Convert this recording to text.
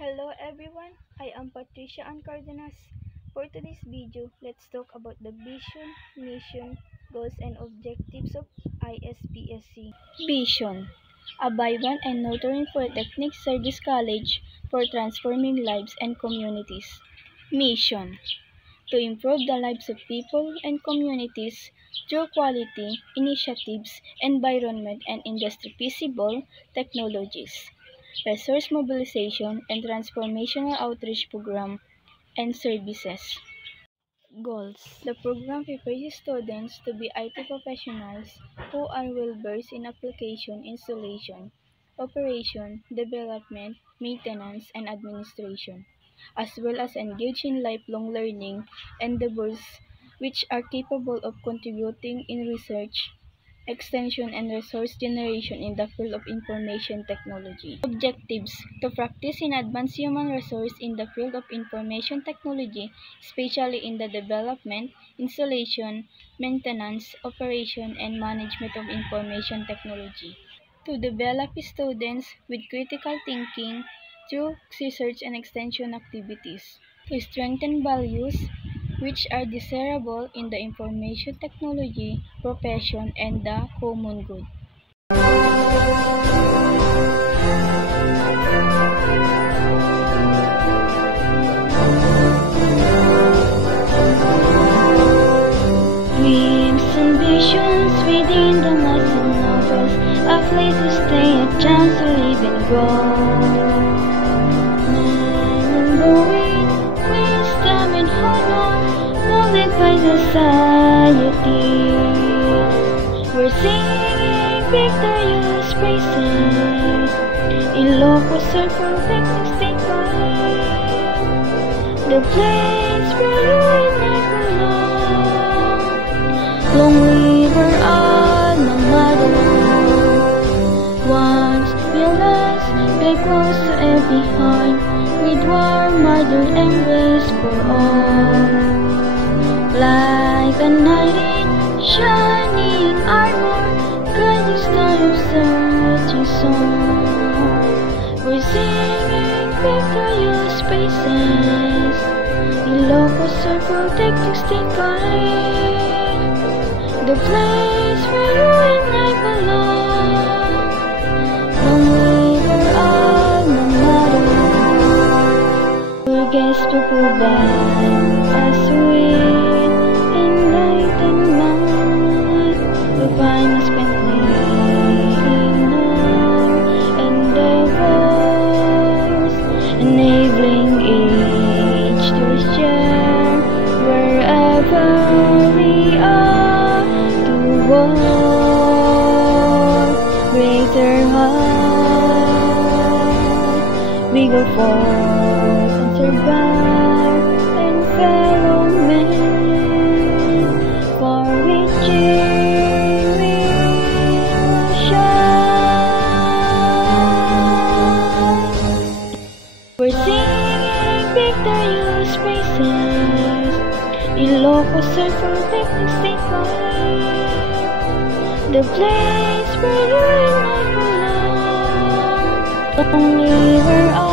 Hello everyone, I am Patricia Ann Cardenas. For today's video, let's talk about the vision, mission, goals and objectives of ISPSC. Vision: a vibrant and nurturing polytechnic service college for transforming lives and communities. Mission: to improve the lives of people and communities through quality initiatives, environment and industry feasible technologies, resource mobilization and transformational outreach program and services. Goals: the program prepares students to be IT professionals who are well-versed in application installation, operation, development, maintenance, and administration, as well as engage in lifelong learning endeavors which are capable of contributing in research, extension, and resource generation in the field of information technology. Objectives: to practice in advanced human resource in the field of information technology, especially in the development, installation, maintenance, operation, and management of information technology. To develop students with critical thinking through research and extension activities. To strengthen values which are desirable in the information technology profession and the common good. Dreams and visions within the massive novels, a place to stay, a chance to live and grow. By society, we're singing victorious praises. Ilocos are protecting state line, the place where you and I belong. Long live our alma mater. Once we'll last, be close to every heart, with warm mother embrace for all. Like a knight in shining armor, guiding star of searching song. We're singing victorious praises. Ilocos are protecting state line, the place where you and I belong. Long live our alma mater. Your guests will provide us with enabling each to share wherever we are to walk greater height. We go forth and survive and fellow men, for reaching we shine. We're singing victorious praises. Ilocos are protecting state line, the place where you and I belong. Long live our